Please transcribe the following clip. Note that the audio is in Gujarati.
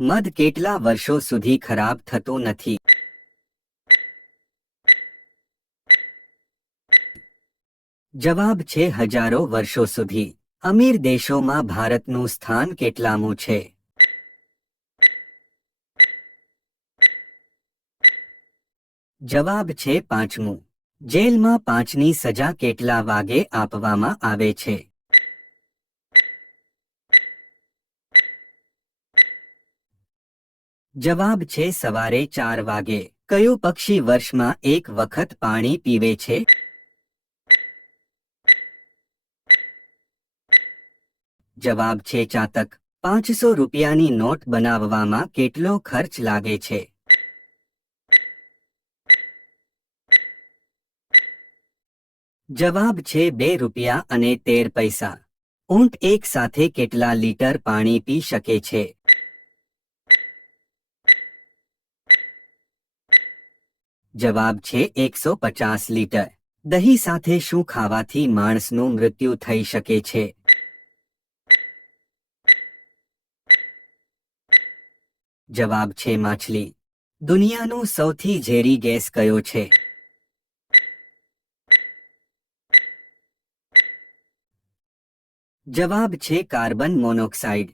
મધ કેટલા વર્ષો સુધી ખરાબ થતું નથી? જવાબ છે હજારો વર્ષો સુધી. અમીર દેશોમાં ભારતનું સ્થાન કેટલામું છે? જવાબ છે પાંચમું. જેલમાં પાંચની સજા કેટલા વાગે આપવામાં આવે છે? જવાબ છે સવારે ચાર વાગે. કયું પક્ષી વર્ષમાં એક વખત પાણી પીવે છે? જવાબ છે ચાતક. પાંચસો રૂપિયાની નોટ બનાવવામાં કેટલો ખર્ચ લાગે છે? જવાબ છે બે રૂપિયા અને તેર પૈસા. ઊંટ એક સાથે કેટલા લીટર પાણી પી શકે છે? જવાબ છે એકસો પચાસ લીટર. દહીં સાથે શું ખાવાથી માણસનું મૃત્યુ થઈ શકે છે? જવાબ છે માછલી. દુનિયાનું સૌથી ઝેરી ગેસ કયો છે? જવાબ છે કાર્બન મોનોક્સાઇડ.